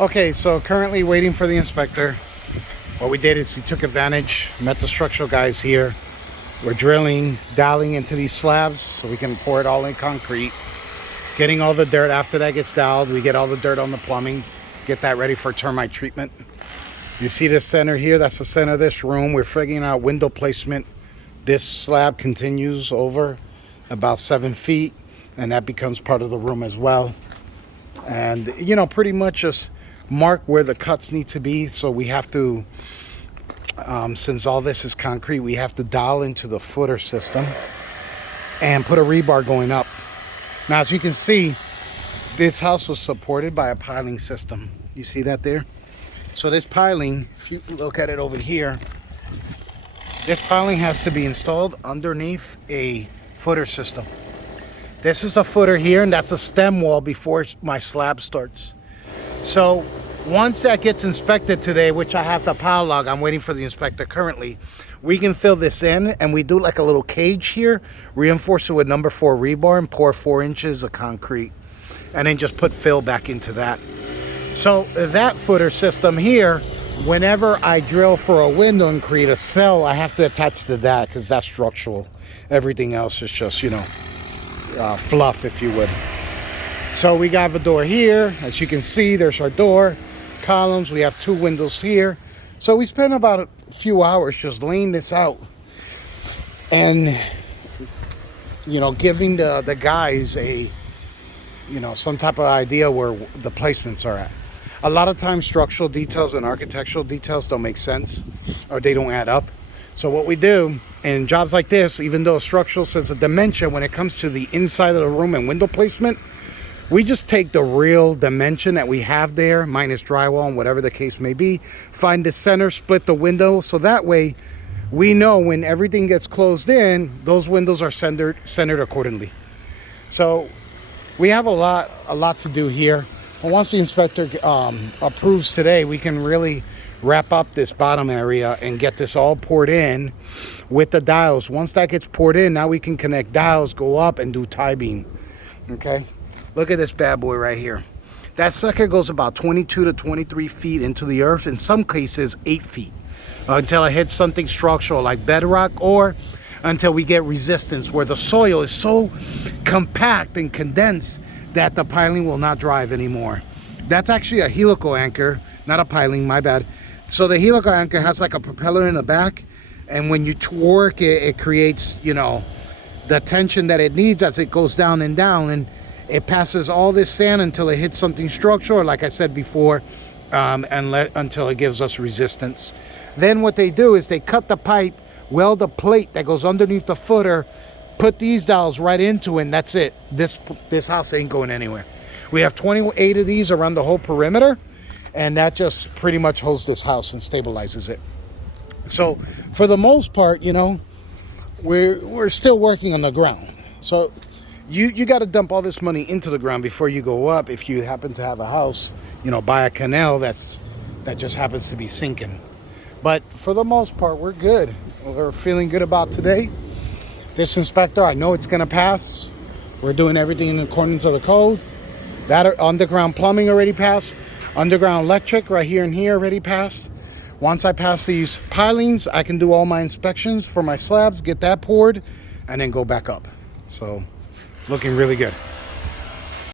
Okay, so currently waiting for the inspector. What we did is we took advantage, met the structural guys here. We're drilling, dialing into these slabs so we can pour it all in concrete. Getting all the dirt. After that gets dialed, we get all the dirt on the plumbing, get that ready for termite treatment. You see this center here? That's the center of this room. We're figuring out window placement. This slab continues over about 7 feet, and that becomes part of the room as well. And, you know, pretty much just mark where the cuts need to be. So we have to, since all this is concrete, we have to dial into the footer system and put a rebar going up. Now, as you can see, this house was supported by a piling system. You see that there? So this piling, if you look at it over here, this piling has to be installed underneath a footer system. This is a footer here, and that's a stem wall before my slab starts. So once that gets inspected today, which I have the pile log, I'm waiting for the inspector currently, we can fill this in, and we do like a little cage here, reinforce it with number 4 rebar and pour 4 inches of concrete, and then just put fill back into that. So that footer system here, whenever I drill for a window and create a cell, I have to attach to that because that's structural. Everything else is just, you know, fluff, if you would. So we got the door here. As you can see, there's our door, columns. We have 2 windows here. So we spent about a few hours just laying this out and, you know, giving the guys a, you know, some type of idea where the placements are at. A lot of times structural details and architectural details don't make sense, or they don't add up. So what we do in jobs like this, even though structural says a dimension, when it comes to the inside of the room and window placement, we just take the real dimension that we have there, minus drywall and whatever the case may be, find the center, split the window, so that way we know when everything gets closed in, those windows are centered accordingly. So we have a lot to do here. And once the inspector approves today, we can really wrap up this bottom area and get this all poured in with the dials. Once that gets poured in, now we can connect dials, go up and do tie beam. Okay, look at this bad boy right here. That sucker goes about 22 to 23 feet into the earth, in some cases 8 feet, until it hits something structural like bedrock, or until we get resistance where the soil is so compact and condensed that the piling will not drive anymore. That's actually a helical anchor, not a piling, my bad. So the helical anchor has like a propeller in the back, and when you torque it, it creates, you know, the tension that it needs as it goes down, and it passes all this sand until it hits something structural, like I said before, until it gives us resistance. Then what they do is they cut the pipe, weld a plate that goes underneath the footer, put these dowels right into it, and that's it. This house ain't going anywhere. We have 28 of these around the whole perimeter, and that just pretty much holds this house and stabilizes it. So for the most part, you know, we're still working on the ground. So you got to dump all this money into the ground before you go up. If you happen to have a house, you know, by a canal that just happens to be sinking. But for the most part, we're good. We're feeling good about today. This inspector, I know it's going to pass. We're doing everything in accordance of the code. That underground plumbing already passed. Underground electric right here and here already passed. Once I pass these pilings, I can do all my inspections for my slabs, get that poured, and then go back up. So looking really good.